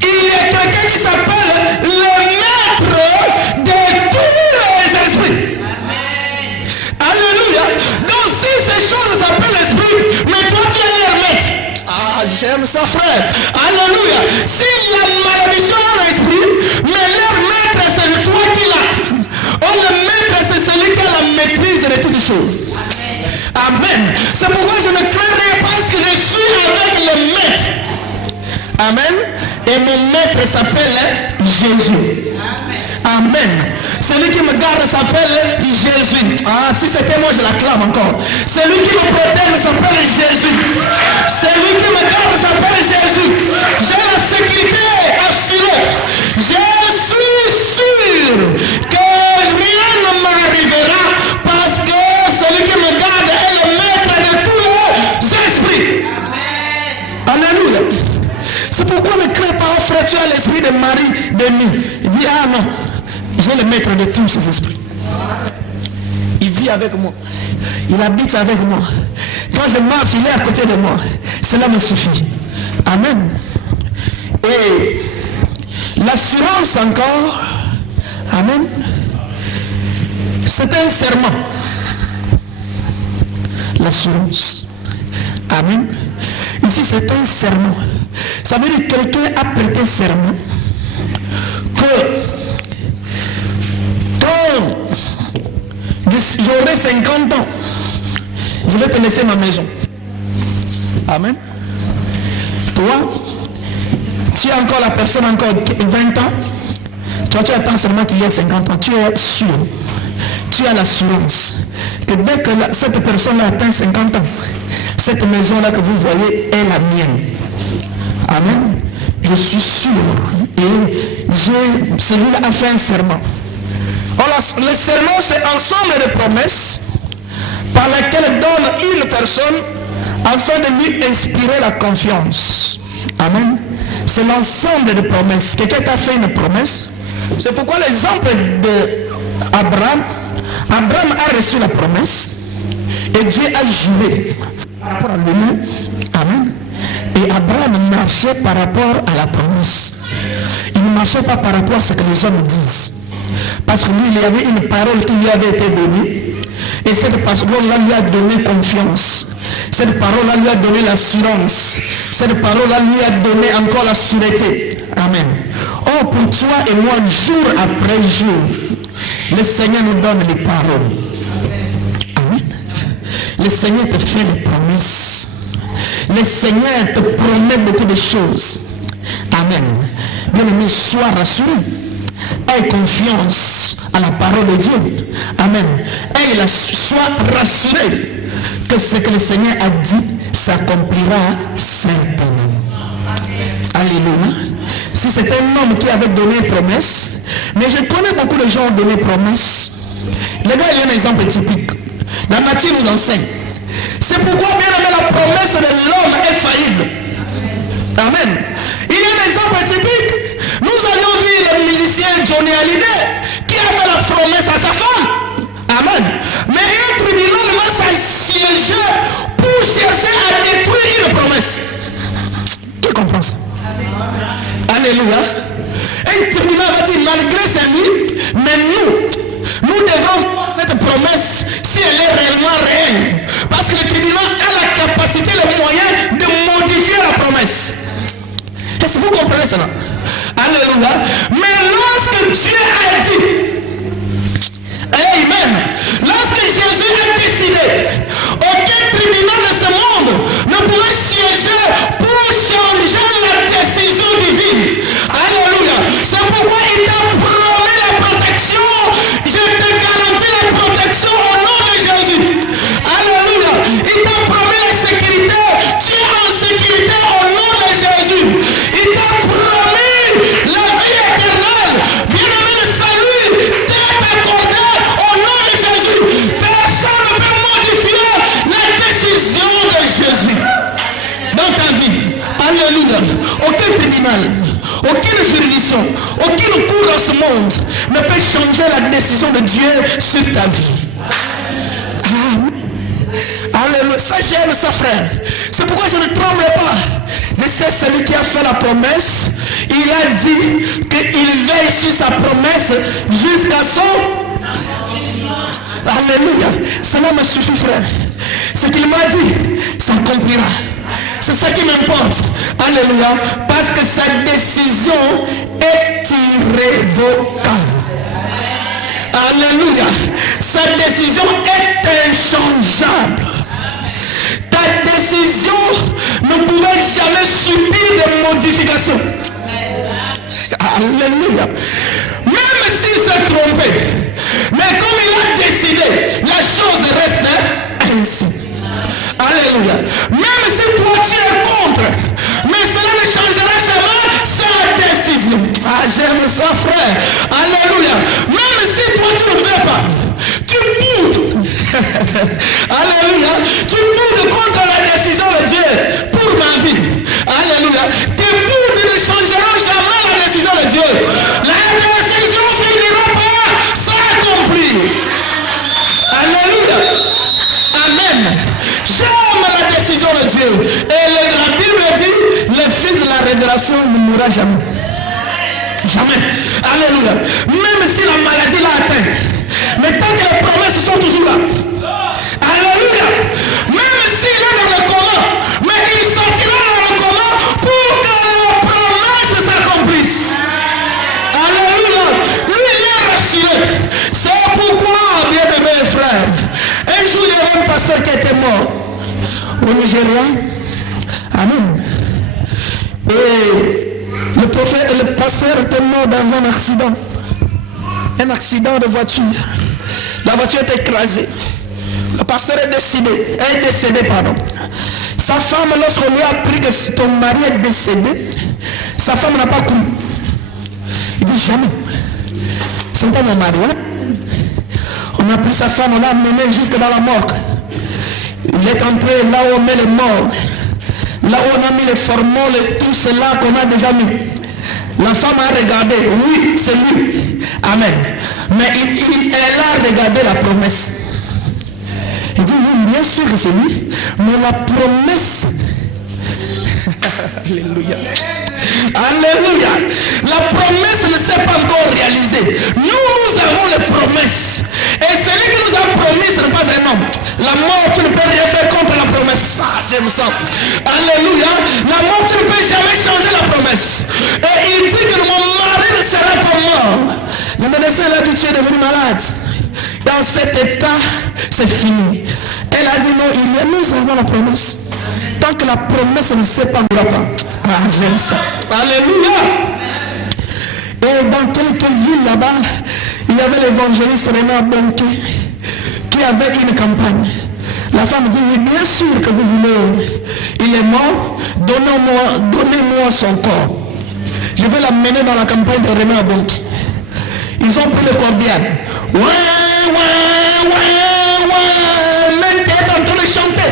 il y a quelqu'un qui s'appelle le maître de tous les esprits. Amen. Alléluia. Donc si ces choses s'appellent l'esprit, mais toi tu es leur maître. Ah, j'aime ça, frère. Alléluia. Si la malédiction est l'esprit, mais leur maître c'est toi qui l'as. Oh, le maître c'est celui qui a la maîtrise de toutes les choses. Amen. C'est pourquoi je ne crains rien parce que je suis avec le maître. Amen. Et mon maître s'appelle Jésus. Amen. Celui qui me garde s'appelle Jésus. Ah, si c'était moi, je l'acclame encore. Celui qui me protège s'appelle Jésus. Celui qui me garde s'appelle Jésus. J'ai la sécurité assurée. Je suis sûr que rien ne m'arrivera parce que celui qui me garde est le maître de tous les esprits. Amen. Alléluia. C'est pourquoi ne crains pas, frère, tu as l'esprit de Marie de nuit. Il dit, ah non, j'ai le maître de tous ces esprits. Il vit avec moi. Il habite avec moi. Quand je marche, il est à côté de moi. Cela me suffit. Amen. Et l'assurance encore, amen, c'est un serment. L'assurance. Amen. Ici, c'est un serment. Ça veut dire que quelqu'un a prêté serment que quand j'aurai 50 ans, je vais te laisser ma maison. Amen. Toi, tu es encore la personne encore 20 ans. Toi, tu attends seulement qu'il y ait 50 ans. Tu es sûr. Tu as l'assurance que dès que cette personne-là atteint 50 ans, cette maison-là que vous voyez est la mienne. Amen. Je suis sûr. Et celui-là a fait un serment. Alors, le serment, c'est ensemble de promesses par lesquelles donne une personne afin de lui inspirer la confiance. Amen. C'est l'ensemble de promesses. Quelqu'un t'a fait une promesse. C'est pourquoi l'exemple d'Abraham, Abraham a reçu la promesse et Dieu a juré par rapport à lui-même. Amen. Et Abraham marchait par rapport à la promesse. Il ne marchait pas par rapport à ce que les hommes disent. Parce que lui, il y avait une parole qui lui avait été donnée. Et cette parole-là lui a donné confiance. Cette parole-là lui a donné l'assurance. Cette parole-là lui a donné encore la sûreté. Amen. Oh, pour toi et moi, jour après jour, le Seigneur nous donne les paroles. Amen. Le Seigneur te fait les promesses. Le Seigneur te promet beaucoup de choses. Amen. Bien-aimé, sois rassuré. Aie confiance à la parole de Dieu. Amen. Et sois rassuré que ce que le Seigneur a dit s'accomplira certainement. Alléluia. Si c'est un homme qui avait donné une promesse, mais je connais beaucoup de gens qui ont donné promesse. Les gars, il y a un exemple typique. La nature nous enseigne. C'est pourquoi, bien aimé, la promesse de l'homme est faillible. Amen. Il y a un exemple typique. Nous avions vu le musicien Johnny Hallyday qui a fait la promesse à sa femme. Amen. Mais un tribunal va s'assiéger pour chercher à détruire une promesse. Qui comprend ça? Alléluia. Un tribunal va dire, malgré c'est lui, mais nous devons voir cette promesse si elle est réellement réelle. Parce que le tribunal a la capacité, le moyen de modifier la promesse. Est-ce que vous comprenez cela? Alléluia. Mais lorsque Dieu a dit, amen, lorsque Jésus a décidé, aucun tribunal de ce monde ne pourrait siéger pour changer la décision divine. Alléluia. C'est pourquoi il t'a promis la protection. Je te garantis la protection au nom de Jésus. Alléluia. Il t'a promis la sécurité. Tu es en sécurité au nom de Jésus. Il t'a promis la vie éternelle. Bien-aimé, le salut t'est accordé au nom de Jésus. Personne ne peut modifier la décision de Jésus dans ta vie. Alléluia. Aucun tribunal, aucune juridiction, aucune cour dans ce monde ne peut changer la décision de Dieu sur ta vie. Alléluia. Ça, j'aime ça, frère. C'est pourquoi je ne tremble pas. Mais c'est celui qui a fait la promesse. Il a dit qu'il veille sur sa promesse jusqu'à son... Alléluia. Cela me suffit, frère. Ce qu'il m'a dit s'accomplira. C'est ça qui m'importe. Alléluia. Parce que sa décision est irrévocable. Alléluia. Sa décision est inchangeable. Ta décision ne pourrait jamais subir de modification. Alléluia. Même s'il s'est trompé, mais comme il a décidé, la chose reste ainsi. Alléluia. Même si toi tu es contre, mais cela ne changera jamais sa décision. Ah, j'aime ça, frère. Alléluia. Même si toi tu ne veux pas, tu boudes. Alléluia. Tu boudes contre la décision de Dieu pour ma vie. Alléluia. Tes boudes ne changeront jamais la décision de Dieu. La décision finira par s'accomplir. Alléluia. Amen. J'aime la décision de Dieu. Et la Bible dit, le fils de la révélation ne mourra jamais. Jamais. Alléluia. Même si la maladie l'a atteint. Mais tant que les promesses sont toujours là. Alléluia. Même s'il est dans le coma, mais il sortira dans le coma pour que les promesses s'accomplissent. Alléluia. Lui, il est rassuré. C'est pourquoi, bien-aimés frères, un jour, il y a un pasteur qui était mort au Nigeria. Amen. Et le pasteur était mort dans un accident. Un accident de voiture. La voiture est écrasée. Le pasteur est décédé. Sa femme, lorsqu'on lui a appris que ton mari est décédé, sa femme n'a pas cru. Il dit jamais. Ce n'est pas mon mari. Hein? On a pris sa femme, on l'a amenée jusque dans la morgue. Il est entré là où on met les morts. Là où on a mis les formules et tout cela qu'on a déjà mis. La femme a regardé. Oui, c'est lui. Amen. Mais elle a regardé la promesse. Il dit, oui, bien sûr que c'est lui. Mais la promesse... Alléluia. Alléluia. La promesse ne s'est pas encore réalisée. Nous avons les promesses. Et celui qui nous a promis, ce n'est pas un homme. La mort, tu ne peux rien faire contre la promesse. Ah, j'aime ça. Alléluia. La mort, tu ne peux jamais changer la promesse. Et il dit que mon mari ne sera pas mort. Le médecin l'a dit, tu es devenu malade. Dans cet état, c'est fini. Elle a dit non, nous avons la promesse. Tant que la promesse ne s'épanouira pas. Ah, j'aime ça. Alléluia. Et dans quelques villes là-bas, il y avait l'évangéliste Renard Bonke qui avait une campagne. La femme dit, oui, bien sûr que vous voulez. Il est mort, donnez-moi son corps. Je vais l'amener dans la campagne de Renard Bonke. Ils ont pris le cordial. Ouais. Même qui est en train de chanter.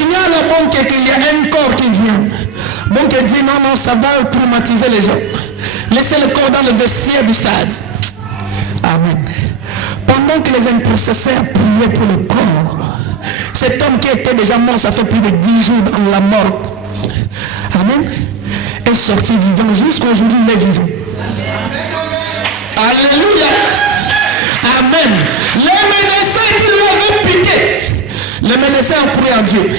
signale à bon qu'il y a un corps qui vient. Bon qui dit non, ça va traumatiser les gens. Laissez le corps dans le vestiaire du stade. Amen. Pendant que les intercesseurs priaient pour le corps, cet homme qui était déjà mort, ça fait plus de 10 jours dans la mort. Amen. Est sorti vivant. Jusqu'aujourd'hui, il est vivant. Alléluia. Amen. Les médecins qui l'avaient piqué, les médecins ont prié à Dieu.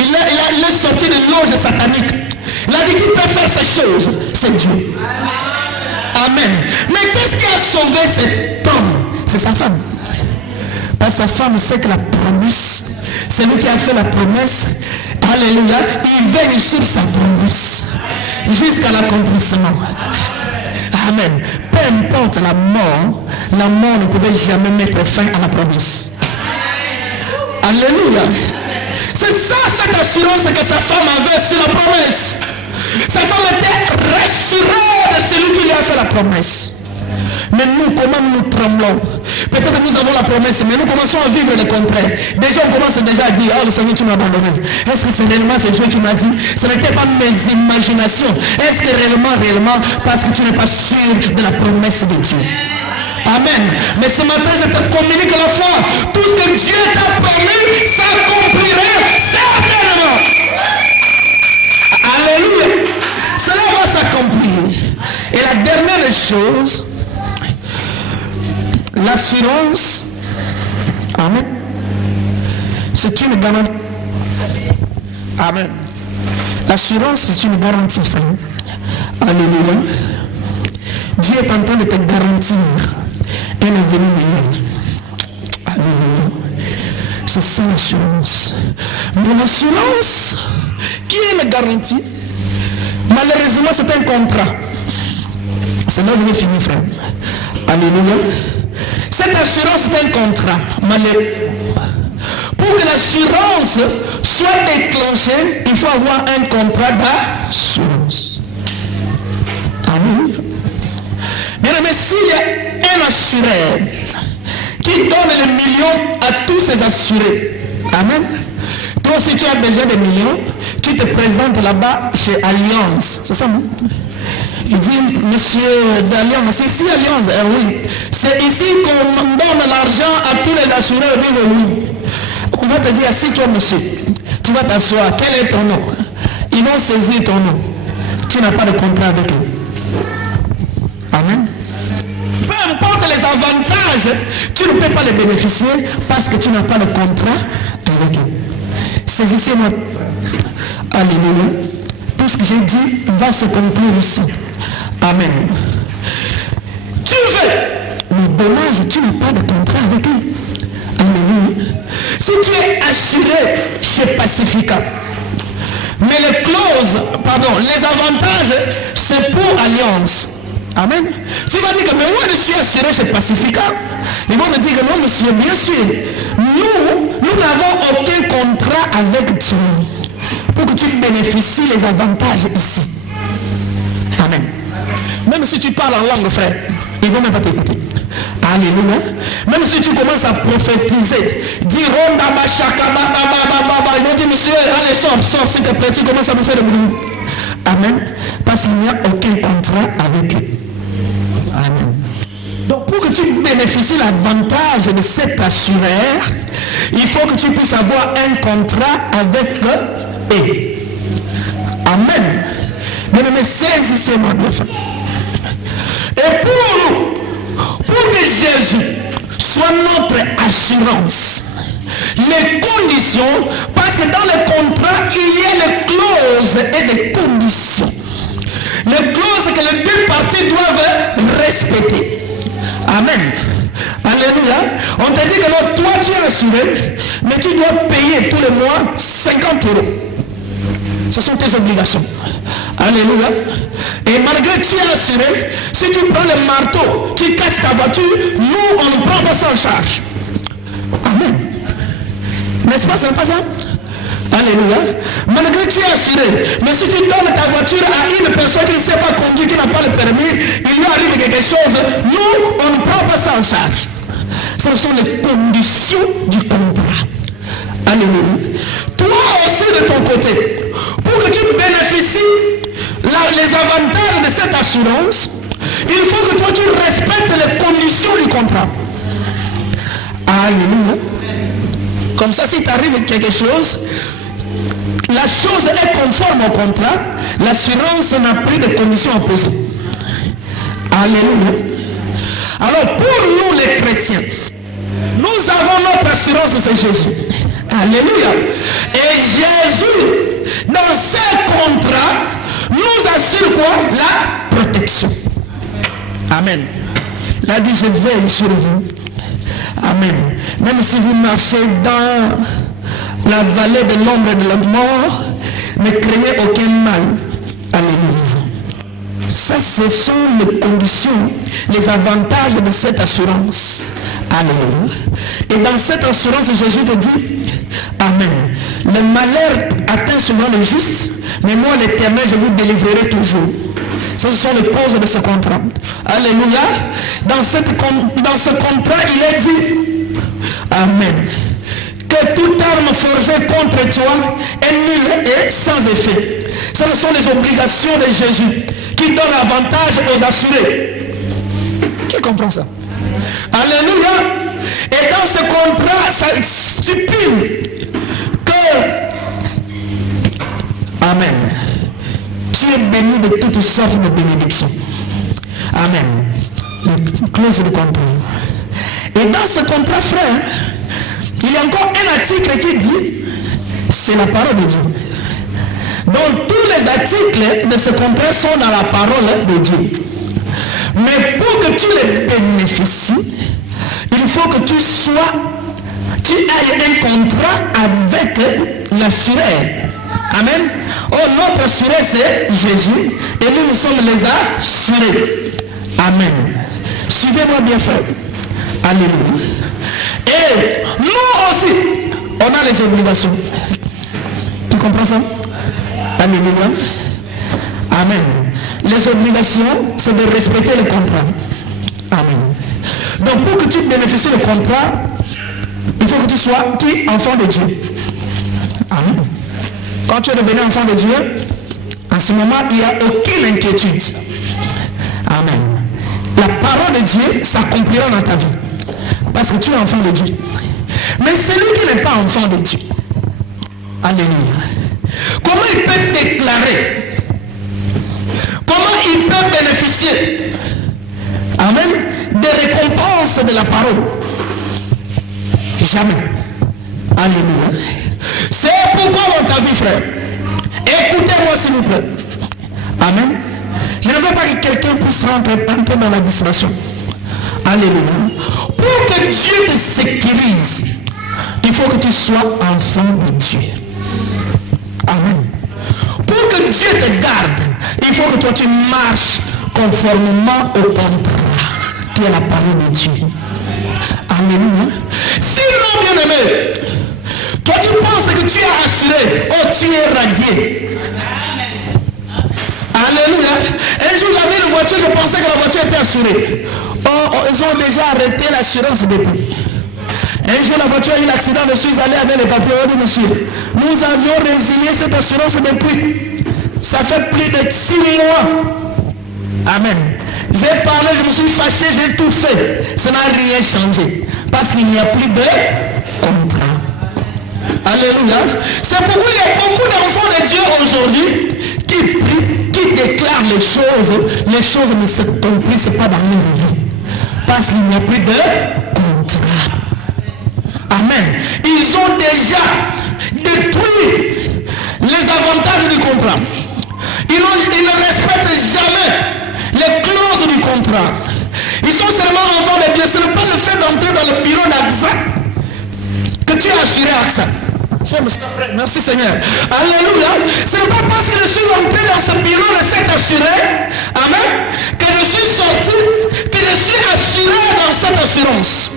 Il est sorti de l'auge satanique. Il a dit qu'il peut faire ces choses. C'est Dieu. Amen. Mais qu'est-ce qui a sauvé cet homme? C'est sa femme. Parce que sa femme sait que la promesse, c'est lui qui a fait la promesse. Alléluia. Il veille sur sa promesse jusqu'à l'accomplissement. Amen. Peu importe la mort ne pouvait jamais mettre fin à la promesse. Alléluia. C'est ça, cette assurance que sa femme avait sur la promesse. Sa femme était rassurée de celui qui lui a fait la promesse. Mais nous, comment nous tremblons? Peut-être que nous avons la promesse, mais nous commençons à vivre le contraire. Déjà, on commence déjà à dire, oh le Seigneur, tu m'as abandonné. Est-ce que c'est réellement Dieu qui m'a dit? Ce n'était pas mes imaginations. Est-ce que réellement, parce que tu n'es pas sûr de la promesse de Dieu? Amen. Mais ce matin, je te communique la foi. Tout ce que Dieu t'a promis, s'accomplira certainement. Alléluia. Cela va s'accomplir. Et la dernière chose, l'assurance, amen, c'est une garantie. Amen. L'assurance, c'est une garantie, frère. Alléluia. Dieu est en train de te garantir un avenir meilleur. Alléluia. C'est ça l'assurance. Mais l'assurance, qui est une garantie? Malheureusement, c'est un contrat. C'est là où je vais finir, frère. Alléluia. Cette assurance, c'est un contrat. Pour que l'assurance soit déclenchée, il faut avoir un contrat d'assurance. Alléluia. Bien aimé, s'il y a un assureur qui donne les millions à tous ses assurés, amen. Toi, si tu as besoin de millions, tu te présentes là-bas chez Alliance. C'est ça, non? Il dit, monsieur d'Alliance, c'est ici Alliance, oui. C'est ici qu'on donne l'argent à tous les assureurs. Oui. On va te dire, assis-toi, monsieur. Tu vas t'asseoir. Quel est ton nom? Ils vont saisir ton nom. Tu n'as pas de contrat avec eux. Amen. Peu importe les avantages, tu ne peux pas les bénéficier parce que tu n'as pas de contrat avec eux. Saisissez-moi. Alléluia. Tout ce que j'ai dit va se conclure ici. Amen. Tu veux, mais dommage, tu n'as pas de contrat avec eux. Alléluia. Si tu es assuré chez Pacifica, mais les clauses, les avantages, c'est pour Alliance. Amen. Tu vas dire que mais moi je suis assuré chez Pacifica. Ils vont me dire que non monsieur, bien sûr. Nous n'avons aucun contrat avec Dieu pour que tu bénéficies les avantages ici. Amen. Même si tu parles en langue, frère, ils ne vont même pas t'écouter. Alléluia. Même si tu commences à prophétiser, dire Ronda Bachaka, ils vont dire monsieur, allez, sors, s'il te plaît, tu commences à nous faire le bruit. Amen. Parce qu'il n'y a aucun contrat avec eux. Amen. Donc pour que tu bénéficies l'avantage de cet assureur, il faut que tu puisses avoir un contrat avec eux. Amen. Mais saisissez-moi bien. Et pour que Jésus soit notre assurance, les conditions, parce que dans le contrat, il y a les clauses et les conditions. Les clauses que les deux parties doivent respecter. Amen. Alléluia. On te dit que non, toi tu es assuré, mais tu dois payer tous les mois 50 €. Ce sont tes obligations. Alléluia. Et malgré que tu es assuré, si tu prends le marteau, tu casses ta voiture, nous on ne prend pas ça en charge. Amen. N'est-ce pas, c'est pas ça? Alléluia. Malgré que tu es assuré, mais si tu donnes ta voiture à une personne qui ne sait pas conduire, qui n'a pas le permis, il lui arrive quelque chose, nous on ne prend pas ça en charge. Ce sont les conditions du contrat. Alléluia. Toi aussi de ton côté, pour que tu bénéficies les avantages de cette assurance, il faut que toi tu respectes les conditions du contrat. Alléluia. Comme ça, si t'arrive quelque chose, la chose est conforme au contrat, l'assurance n'a pris de conditions opposées. Alléluia. Alors pour nous les chrétiens, nous avons notre assurance, c'est Jésus. Alléluia. Et Jésus, dans ses contrats, nous assure quoi? La protection. Amen. Il a dit, je veille sur vous. Amen. Même si vous marchez dans la vallée de l'ombre et de la mort, ne craignez aucun mal. Alléluia. Ça, ce sont les conditions, les avantages de cette assurance. Alléluia. Et dans cette assurance, Jésus te dit, Amen. Le malheur atteint souvent le juste, mais moi, l'Éternel, je vous délivrerai toujours. Ce sont les causes de ce contrat. Alléluia. Dans ce contrat, il est dit, Amen, que toute arme forgée contre toi est nulle et sans effet. Ce sont les obligations de Jésus qui donnent avantage aux assurés. Qui comprend ça? Alléluia. Et dans ce contrat, ça stipule que, Amen, tu es béni de toutes sortes de bénédictions. Amen. Le clause du contrat. Et dans ce contrat, frère, il y a encore un article qui dit, c'est la parole de Dieu. Donc tous les articles de ce contrat sont dans la parole de Dieu. Mais pour que tu les bénéficies, il faut que tu ailles un contrat avec l'assuré. Amen. Oh, notre assuré c'est Jésus et nous sommes les assurés. Amen. Suivez-moi bien, frère. Alléluia. Et nous aussi, on a les obligations. Tu comprends ça? Alléluia. Amen. Les obligations, c'est de respecter le contrat. Amen. Donc pour que tu bénéficies du contrat, il faut que tu sois enfant de Dieu. Amen. Quand tu es devenu enfant de Dieu, en ce moment, il n'y a aucune inquiétude. Amen. La parole de Dieu s'accomplira dans ta vie. Parce que tu es enfant de Dieu. Mais celui qui n'est pas enfant de Dieu, alléluia, comment il peut déclarer? Comment il peut bénéficier, amen, des récompenses de la parole? Jamais. Alléluia. C'est pourquoi on t'a vu, frère. Écoutez-moi s'il vous plaît. Amen. Je ne veux pas que quelqu'un puisse rentrer un peu dans la distraction. Alléluia. Pour que Dieu te sécurise, il faut que tu sois enfant de Dieu. Amen. Pour que Dieu te garde, il faut que toi tu marches conformément au contrat qui est la parole de Dieu. Alléluia. Sinon, bien aimé, toi tu penses que tu es assuré, oh tu es radié. Alléluia. Un jour j'avais une voiture, je pensais que la voiture était assurée. Oh, ils ont déjà arrêté l'assurance depuis. Un jour la voiture a eu l'accident, je suis allé avec les papiers. Oh, monsieur, nous avions résilié cette assurance depuis. Ça fait plus de 6 mois. Amen. J'ai parlé, je me suis fâché, j'ai tout fait. Ça n'a rien changé. Parce qu'il n'y a plus de contrat. Alléluia. C'est pourquoi il y a beaucoup d'enfants de Dieu aujourd'hui qui prient, qui déclarent les choses ne s'accomplissent pas dans leur vie. Parce qu'il n'y a plus de contrat. Amen. Ils ont déjà détruit les avantages du contrat. Ils ne respectent jamais les clauses du contrat. Ils sont seulement enfants de Dieu. Ce n'est pas le fait d'entrer dans le bureau d'AXA que tu as assuré AXA. J'aime ça, frère. Merci Seigneur. Alléluia. Ce n'est pas parce que je suis entré dans ce bureau de cet assuré, amen, que je suis sorti, que je suis assuré dans cette assurance.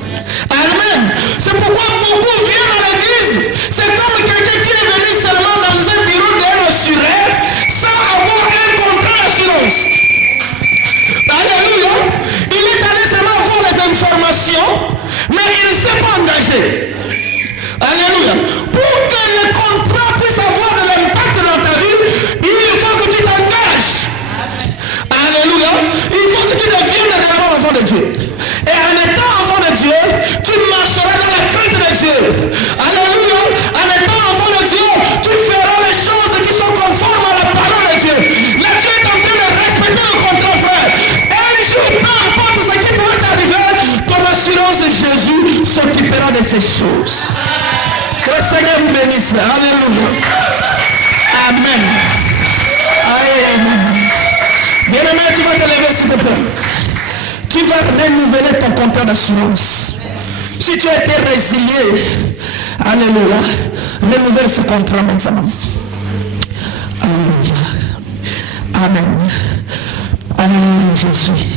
Amen. C'est pourquoi beaucoup viennent à l'église. C'est comme quelqu'un qui est venu seulement dans un bureau d'un assuré sans avoir un contrat d'assurance. Alléluia. Il est allé seulement voir les informations, mais il ne s'est pas engagé. Alléluia. Pour choses. Que le Seigneur vous bénisse. Alléluia. Amen. Amen. Bien-aimé, tu vas te lever s'il te plaît. Tu vas renouveler ton compteur d'assurance. Si tu as été résilié, alléluia, renouvelle ce contrat maintenant. Alléluia. Amen. Alléluia, Jésus.